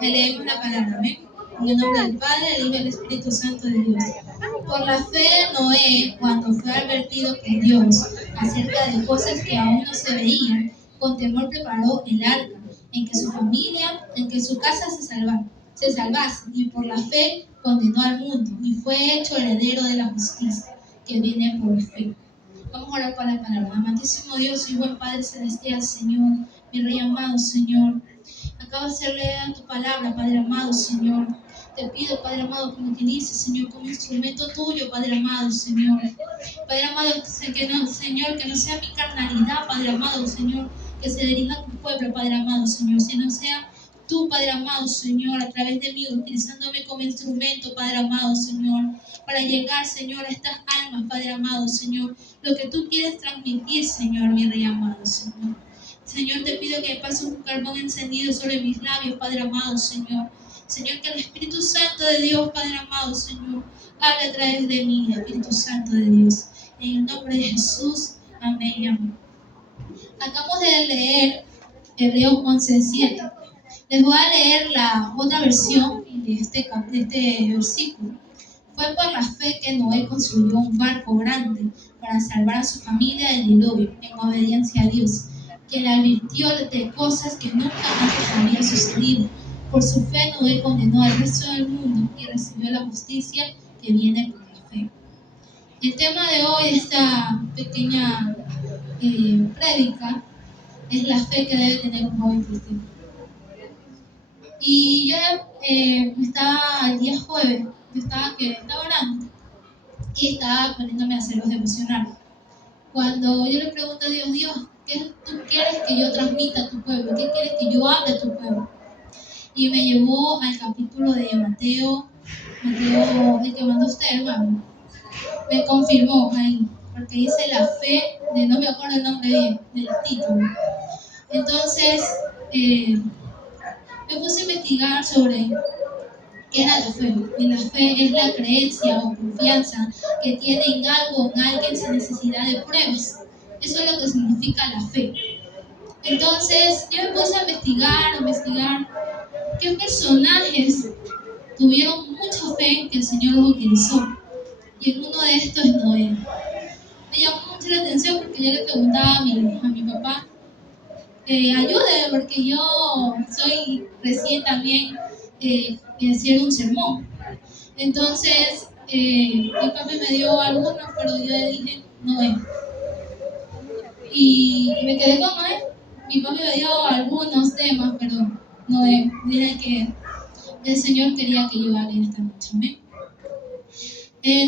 Leemos la palabra, amén. En el nombre del Padre, del Hijo y del Espíritu Santo de Dios. Por la fe de Noé, cuando fue advertido por Dios acerca de cosas que aún no se veían, con temor preparó el arca, en que su familia, en que su casa se salvase, y por la fe condenó al mundo, y fue hecho heredero de la justicia, que viene por la fe. Vamos a orar por la palabra. Amantísimo Dios y buen Padre Celestial, Señor, mi Rey amado, Señor. Acabo de hacer leer tu palabra, Padre amado, Señor. Te pido, Padre amado, que me utilices, Señor, como instrumento tuyo, Padre amado, Señor. Padre amado, Señor, que no sea mi carnalidad, Padre amado, Señor, que se dirija a tu pueblo, Padre amado, Señor, sino sea tú, Padre amado, Señor, a través de mí, utilizándome como instrumento, Padre amado, Señor, para llegar, Señor, a estas almas, Padre amado, Señor, lo que tú quieres transmitir, Señor, mi Rey amado, Señor. Señor, te pido que pases un carbón encendido sobre mis labios, Padre amado, Señor. Señor, que el Espíritu Santo de Dios, Padre amado, Señor, hable a través de mí, Espíritu Santo de Dios. En el nombre de Jesús, amén y amén. Acabamos de leer Hebreos 11:7. Les voy a leer la otra versión de este versículo. Fue por la fe que Noé construyó un barco grande para salvar a su familia del diluvio, en obediencia a Dios, que le advirtió de cosas que nunca antes habían sucedido. Por su fe Noé condenó al resto del mundo y recibió la justicia que viene por la fe. El tema de hoy de esta pequeña prédica es la fe que debe tener un joven cristiano. Y yo estaba el día jueves, estaba orando y estaba poniéndome a hacer los devocionales. Cuando yo le pregunto a Dios, Dios, ¿qué tú quieres que yo transmita a tu pueblo? ¿Qué quieres que yo hable a tu pueblo? Y me llevó al capítulo de Mateo, el que mandó usted, hermano. Me confirmó ahí, porque dice la fe de, no me acuerdo el nombre bien, del título. Entonces, me puse a investigar sobre qué era la fe. Y la fe es la creencia o confianza que tiene en algo o en alguien sin necesidad de pruebas. Eso es lo que significa la fe. Entonces, yo me puse a investigar qué personajes tuvieron mucha fe que el Señor los utilizó. Y en uno de estos es Noé. Me llamó mucho la atención porque yo le preguntaba a mi papá, ayúdeme porque yo soy recién también hacer un sermón. Entonces, mi papi me dio algunos, pero yo le dije, Noé. Y me quedé con Noé. Mi papi me dio algunos temas, pero Noé. Dije que el Señor quería que yo haga esta noche. ¿Amén?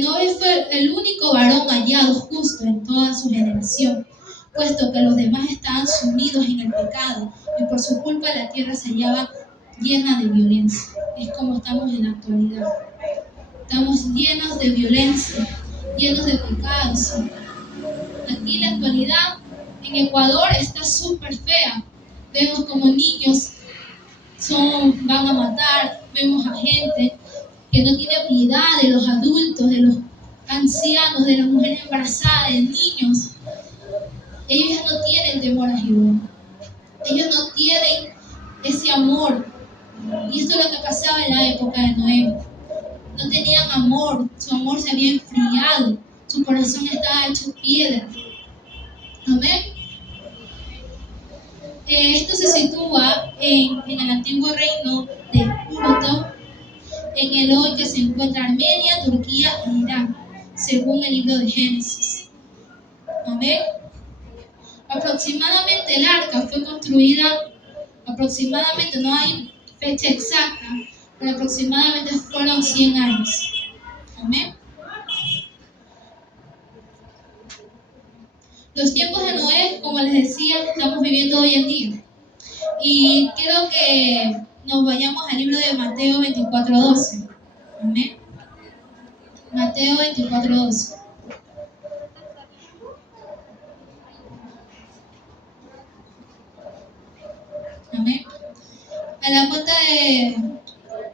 Noé fue el único varón hallado justo en toda su generación, puesto que los demás estaban sumidos en el pecado y por su culpa la tierra se hallaba llena de violencia. Es como estamos en la actualidad. Estamos llenos de violencia, llenos de pecados. Aquí la actualidad en Ecuador está súper fea. Vemos como niños van a matar, vemos a gente que no tiene piedad de los adultos, de los ancianos, de las mujeres embarazadas, de niños. Ellos ya no tienen temor a Jehová. Ellos no tienen ese amor. Y esto es lo que pasaba en la época de Noé. No tenían amor, su amor se había enfriado, su corazón estaba hecho piedra. Amén. Esto se sitúa en el antiguo reino de Urto, en el hoy que se encuentra Armenia, Turquía e Irán, según el libro de Génesis. Amén. Aproximadamente el arca fue construida, no hay fecha exacta, pero aproximadamente fueron 100 años. Amén. Los tiempos de Noé, como les decía, estamos viviendo hoy en día. Y quiero que nos vayamos al libro de Mateo 24:12. Amén. Mateo 24:12. Amén. A la cuenta de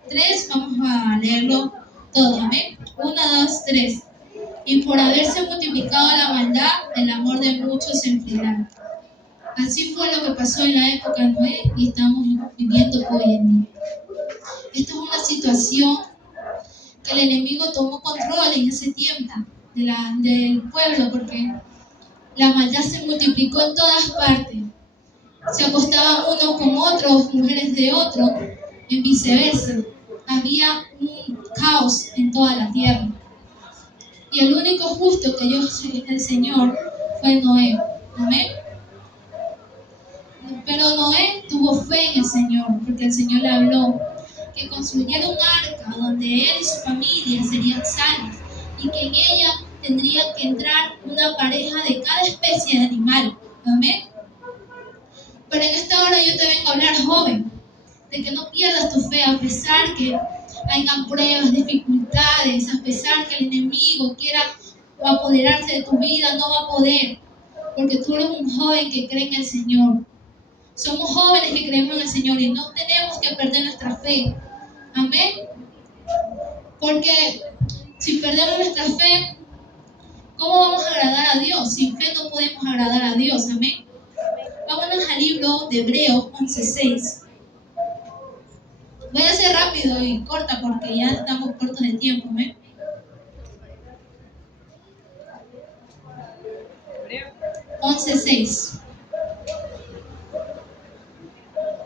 3 vamos a leerlo todo. Amén. 1, 2, 3. Y por haberse multiplicado la maldad, el amor de muchos se enfriará. Así fue lo que pasó en la época de Noé y estamos viviendo hoy en día. Esto es una situación que el enemigo tomó control en ese tiempo del pueblo, porque la maldad se multiplicó en todas partes. Se acostaban unos con otros, mujeres de otros, en viceversa. Había un caos en toda la tierra. Y el único justo que dio el Señor fue Noé. Amén. Pero Noé tuvo fe en el Señor, porque el Señor le habló que construyera un arca donde él y su familia serían salvos y que en ella tendría que entrar una pareja de cada especie de animal. Amén. Pero en esta hora yo te vengo a hablar, joven, de que no pierdas tu fe a pesar que hayan pruebas, dificultades, a pesar que el enemigo quiera apoderarse de tu vida, no va a poder, porque tú eres un joven que cree en el Señor. Somos jóvenes que creemos en el Señor y no tenemos que perder nuestra fe. Amén. Porque si perdemos nuestra fe, ¿cómo vamos a agradar a Dios? Sin fe no podemos agradar a Dios. Amén. Vámonos al libro de Hebreos 11:6. Voy a hacer rápido y corta porque ya estamos cortos de tiempo. ¿eh? 11:6.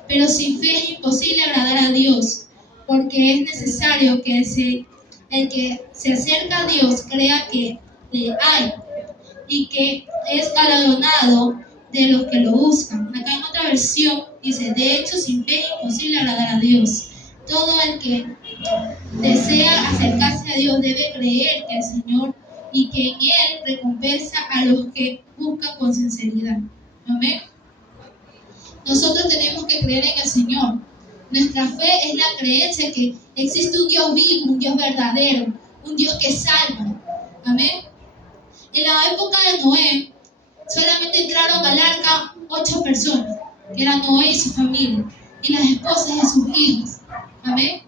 Pero sin fe es imposible agradar a Dios, porque es necesario que el que se acerca a Dios crea que le hay y que es galardonado de los que lo buscan. Acá en otra versión dice, de hecho sin fe es imposible agradar a Dios. Todo el que desea acercarse a Dios debe creer que el Señor y que en Él recompensa a los que buscan con sinceridad. Amén. Nosotros tenemos que creer en el Señor. Nuestra fe es la creencia que existe un Dios vivo, un Dios verdadero, un Dios que salva. Amén. En la época de Noé, solamente entraron al arca 8 personas, que eran Noé y su familia, y las esposas de sus hijos. Amén.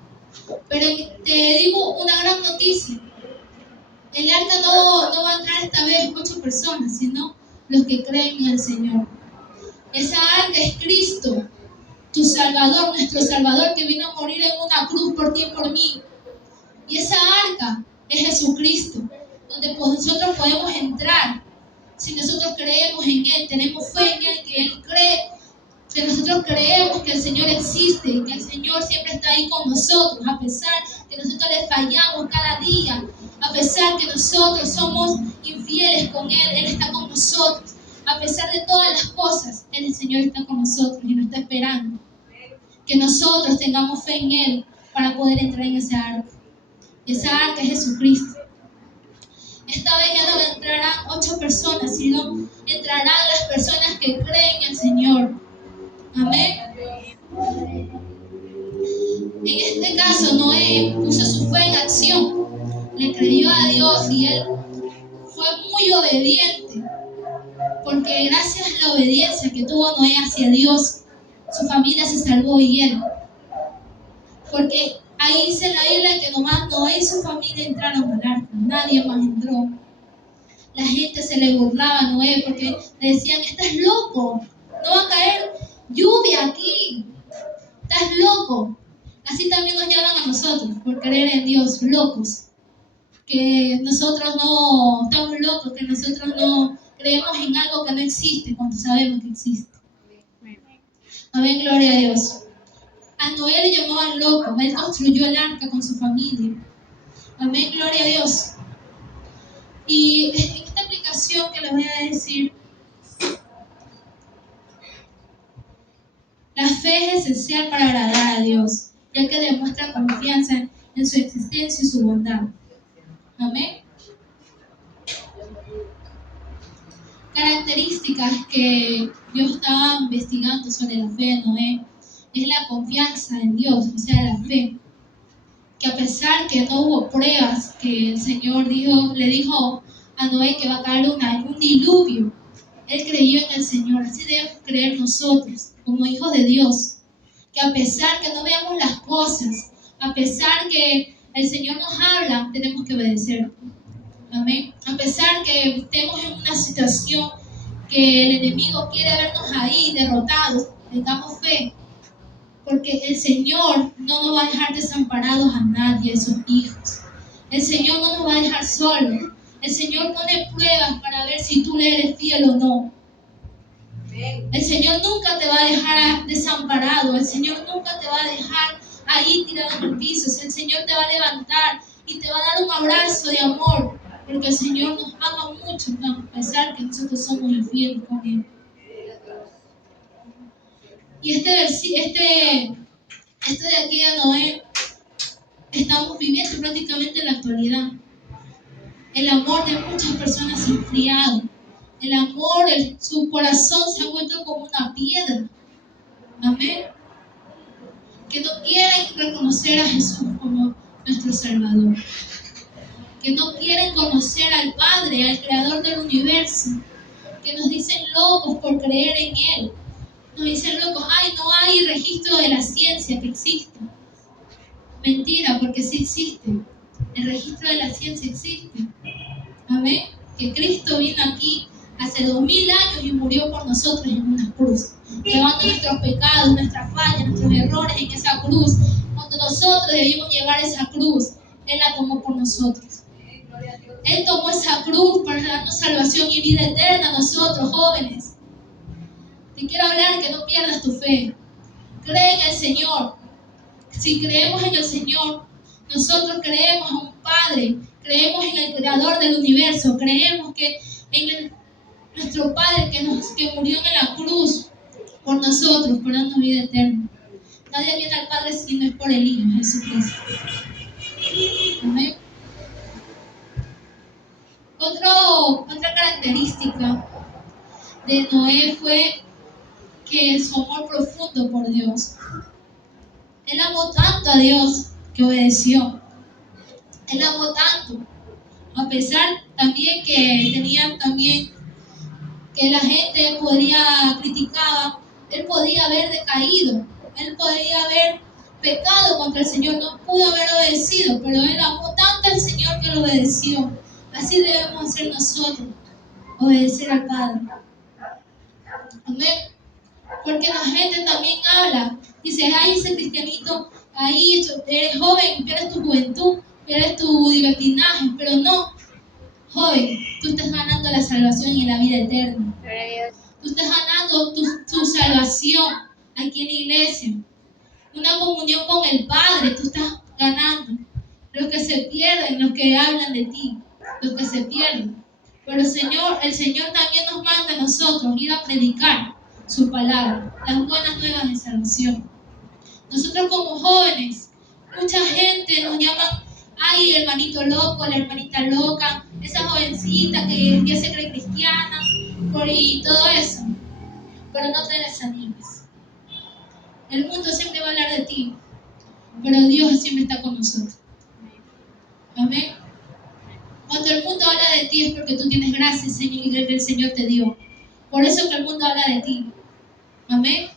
Pero te digo una gran noticia. El arca no va a entrar esta vez 8 personas, sino los que creen en el Señor. Esa arca es Cristo, tu Salvador, nuestro Salvador, que vino a morir en una cruz por ti y por mí. Y esa arca es Jesucristo, donde nosotros podemos entrar. Si nosotros creemos en Él, tenemos fe en Él, que Él cree, que nosotros creemos que el Señor existe y que el Señor siempre está ahí con nosotros, a pesar que nosotros le fallamos cada día, a pesar que nosotros somos infieles con Él, Él está con nosotros. A pesar de todas las cosas, el Señor está con nosotros y nos está esperando. Que nosotros tengamos fe en Él para poder entrar en esa arca. Y esa arca es Jesucristo. Esta vez ya no entrarán 8 personas, sino entrarán las personas que creen en el Señor. Amén. En este caso, Noé puso su fe en acción. Le creyó a Dios y él fue muy obediente. Porque gracias a la obediencia que tuvo Noé hacia Dios, su familia se salvó y él. Porque ahí dice en la Biblia que nomás Noé y su familia entraron al arca, nadie más entró. La gente se le burlaba a Noé porque le decían, estás loco, no va a caer lluvia aquí, estás loco. Así también nos llaman a nosotros por creer en Dios, locos. Que nosotros no estamos locos, que nosotros no creemos en algo que no existe cuando sabemos que existe. Amén, gloria a Dios. A Noé le llamaban loco, él construyó el arca con su familia. Amén, gloria a Dios. Y en esta aplicación que les voy a decir, la fe es esencial para agradar a Dios, ya que demuestra confianza en su existencia y su bondad. Amén. Características que yo estaba investigando sobre la fe de Noé es la confianza en Dios, o sea, la fe. Que a pesar que no hubo pruebas, que el Señor le dijo a Noé que va a caer un diluvio, él creyó en el Señor. Así debemos creer nosotros, como hijos de Dios. Que a pesar que no veamos las cosas, a pesar que el Señor nos habla, tenemos que obedecer. Amén. A pesar que estemos en una situación que el enemigo quiere vernos ahí derrotados, tengamos fe. Porque el Señor no nos va a dejar desamparados a nadie de sus hijos. El Señor no nos va a dejar solos. El Señor pone pruebas para ver si tú le eres fiel o no. El Señor nunca te va a dejar desamparado. El Señor nunca te va a dejar ahí tirado en el piso. El Señor te va a levantar y te va a dar un abrazo de amor. Porque el Señor nos ama mucho, ¿no? A pesar que nosotros somos infieles con Él. Y esto de aquí de Noé, estamos viviendo prácticamente en la actualidad. El amor de muchas personas se ha enfriado. El amor, su corazón se ha vuelto como una piedra. Amén. Que no quieren reconocer a Jesús como nuestro Salvador. Que no quieren conocer al Padre, al Creador del universo. Que nos dicen locos por creer en Él. Nos dicen locos, ay, no hay registro de la ciencia que exista. Mentira, porque sí existe. El registro de la ciencia existe. Amén. Que Cristo vino aquí hace 2000 años y murió por nosotros en una cruz, llevando nuestros pecados, nuestras fallas, nuestros errores en esa cruz. Cuando nosotros debimos llevar esa cruz, Él la tomó por nosotros. Él tomó esa cruz para darnos salvación y vida eterna a nosotros, jóvenes. Te quiero hablar que no pierdas tu fe. Cree en el Señor. Si creemos en el Señor, nosotros creemos en un Padre, creemos en el Creador del universo, creemos que en nuestro Padre que murió en la cruz por nosotros, por darnos vida eterna. Nadie viene al Padre si no es por el Hijo, Jesucristo. Amén. Otra característica de Noé fue que su amor profundo por Dios. Él amó tanto a Dios que obedeció. Él amó tanto, a pesar también que tenía también que la gente podría criticar, él podía haber decaído, él podía haber pecado contra el Señor, no pudo haber obedecido, pero él amó tanto al Señor que lo obedeció. Así debemos hacer nosotros, obedecer al Padre. Amén. Porque la gente también habla, dice, ay, ese cristianito, ahí eres joven, pierdes tu juventud, pierdes tu libertinaje, pero no, joven, tú estás ganando la salvación y la vida eterna. Tú estás ganando tu salvación aquí en la iglesia. Una comunión con el Padre, tú estás ganando. Los que se pierden, los que hablan de ti, los que se pierden. Pero el Señor también nos manda a nosotros ir a predicar su palabra, las buenas nuevas de salvación. Nosotros como jóvenes, mucha gente nos llama, ay, el hermanito loco, la hermanita loca, esa jovencita que ya se cree cristiana, y todo eso. Pero no te desanimes. El mundo siempre va a hablar de ti, pero Dios siempre está con nosotros. Amén. Cuando el mundo habla de ti es porque tú tienes gracia, Señor, y que el Señor te dio. Por eso que el mundo habla de ti. Amén.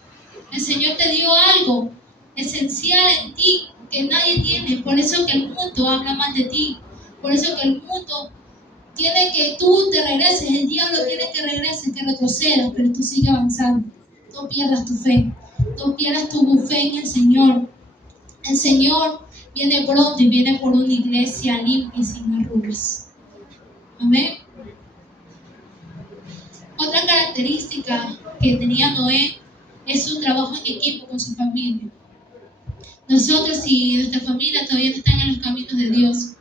El Señor te dio algo esencial en ti que nadie tiene. Por eso que el mundo habla mal de ti. Por eso que el mundo tiene que tú te regreses. El diablo quiere que regreses, que retrocedas, pero tú sigue avanzando. No pierdas tu fe. No pierdas tu fe en el Señor. El Señor viene pronto y viene por una iglesia limpia y sin arrugas. Amén. Otra característica que tenía Noé es su trabajo en equipo con su familia. Nosotros, si nuestra familia todavía no está en los caminos de Dios,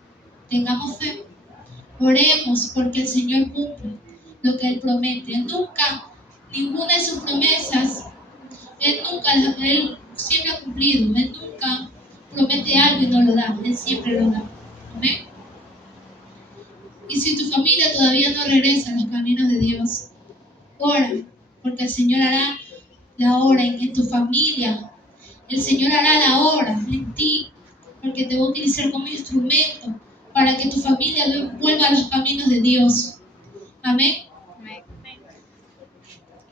tengamos fe. Oremos porque el Señor cumple lo que Él promete. Él nunca, ninguna de sus promesas, Él siempre ha cumplido. Él nunca promete algo y no lo da. Él siempre lo da. Amén. Y si tu familia todavía no regresa a los caminos de Dios, ora, porque el Señor hará la obra en tu familia. El Señor hará la obra en ti, porque te va a utilizar como instrumento para que tu familia vuelva a los caminos de Dios. Amén.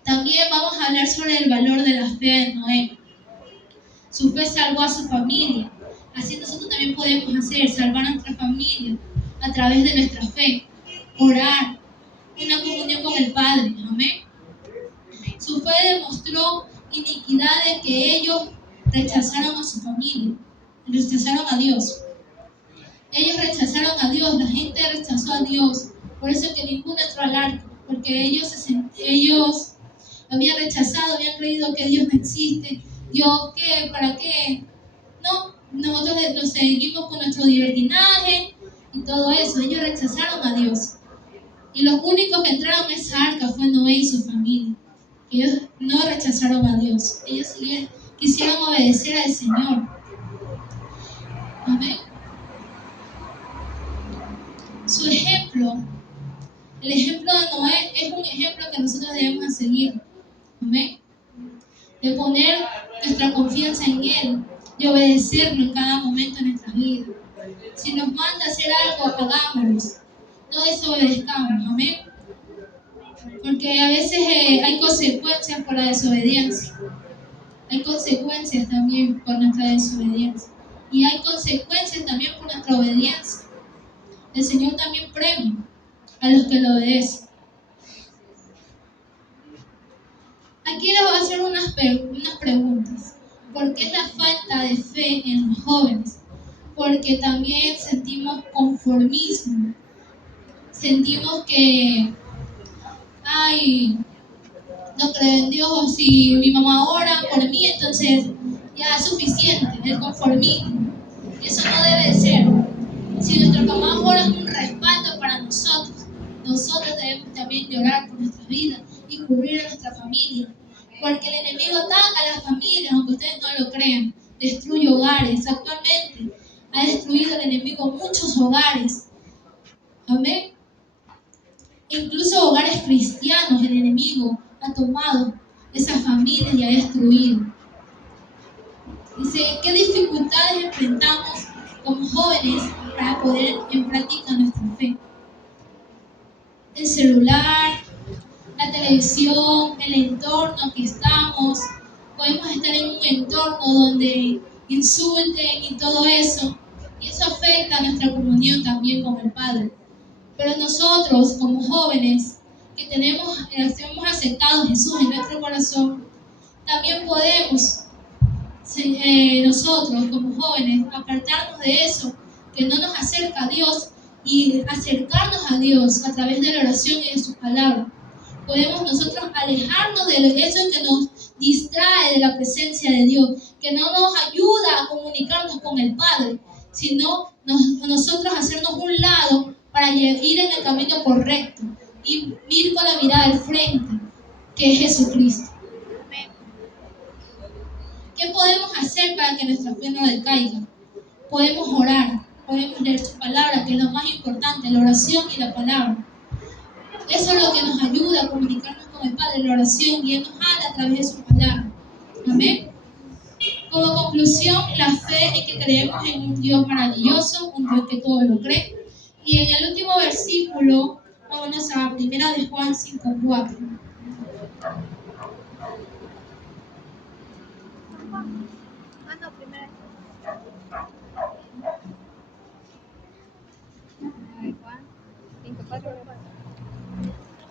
También vamos a hablar sobre el valor de la fe de Noé. Su fe salvó a su familia. Así nosotros también podemos salvar a nuestra familia a través de nuestra fe. Orar, una comunión con el Padre. Amén. Su fe demostró iniquidad de que ellos rechazaron a su familia, rechazaron a Dios. Ellos rechazaron a Dios, la gente rechazó a Dios. Por eso que ninguno entró al arca, porque ellos habían rechazado, habían creído que Dios no existe. Dios, ¿qué? ¿Para qué? No, nosotros lo seguimos con nuestro libertinaje y todo eso. Ellos rechazaron a Dios. Y los únicos que entraron a esa arca fue Noé y su familia. Ellos no rechazaron a Dios. Ellos quisieron obedecer al Señor. Amén. Su ejemplo, el ejemplo de Noé, es un ejemplo que nosotros debemos seguir. Amén. De poner nuestra confianza en Él, de obedecerlo en cada momento de nuestras vidas. Si nos manda a hacer algo, hagámoslo. No desobedezcamos. Amén. Porque a veces hay consecuencias por la desobediencia. Hay consecuencias también por nuestra desobediencia. Y hay consecuencias también por nuestra obediencia. El Señor también premia a los que lo obedecen. Aquí les voy a hacer unas preguntas. ¿Por qué es la falta de fe en los jóvenes? Porque también sentimos conformismo. Sentimos que, no creo en Dios, o si mi mamá ora por mí, entonces ya es suficiente, el conformismo. Eso no debe ser. Si nuestra mamá ora es un respaldo para nosotros, nosotros debemos también llorar por nuestra vida y cubrir a nuestra familia. Porque el enemigo ataca a las familias, aunque ustedes no lo crean, destruye hogares. Actualmente ha destruido el enemigo muchos hogares. Amén. Incluso hogares cristianos, el enemigo ha tomado esas familias y ha destruido. Dice, ¿qué dificultades enfrentamos como jóvenes para poner en práctica nuestra fe? El celular, la televisión, el entorno que estamos. Podemos estar en un entorno donde insulten y todo eso. Y eso afecta a nuestra comunión también con el Padre. Pero nosotros, como jóvenes, que hemos aceptado a Jesús en nuestro corazón, también podemos, nosotros como jóvenes, apartarnos de eso que no nos acerca a Dios y acercarnos a Dios a través de la oración y de su palabra. Podemos nosotros alejarnos de eso que nos distrae de la presencia de Dios, que no nos ayuda a comunicarnos con el Padre, sino nosotros hacernos un lado para ir en el camino correcto y ir con la mirada al frente, que es Jesucristo. ¿Qué podemos hacer para que nuestra fe no decaiga? Podemos orar, podemos leer su palabra, que es lo más importante, la oración y la palabra. Eso es lo que nos ayuda a comunicarnos con el Padre, la oración, y Él nos habla a través de su palabra. Amén. Como conclusión, la fe es que creemos en un Dios maravilloso, un Dios que todo lo cree. Y en el último versículo, vámonos a 1 de Juan 5:4.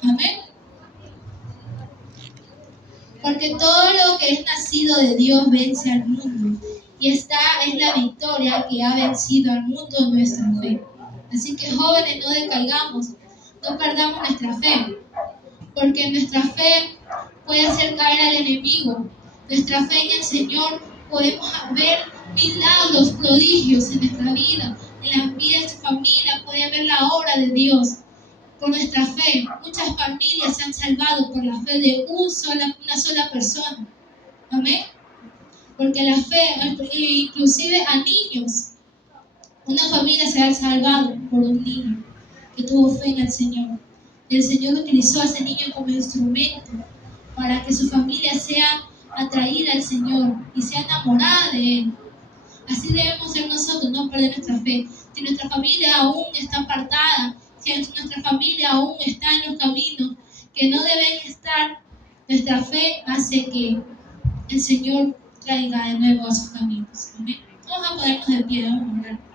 Amén. Porque todo lo que es nacido de Dios vence al mundo. Y esta es la victoria que ha vencido al mundo, nuestra fe. Así que jóvenes, no decaigamos, no perdamos nuestra fe. Porque nuestra fe puede hacer caer al enemigo. Nuestra fe en el Señor podemos ver milagros, prodigios en nuestra vida. En la vida de su familia puede ver la obra de Dios. Por nuestra fe, muchas familias se han salvado por la fe de una sola persona. Amén. Porque la fe, inclusive a niños, una familia se ha salvado por un niño que tuvo fe en el Señor. Y el Señor utilizó a ese niño como instrumento para que su familia sea atraída al Señor y sea enamorada de Él. Así debemos ser nosotros, no perder nuestra fe. Si nuestra familia aún está apartada, si nuestra familia aún está en los caminos que no deben estar, nuestra fe hace que el Señor traiga de nuevo a sus caminos. Amén. Vamos a ponernos de pie, vamos a orar.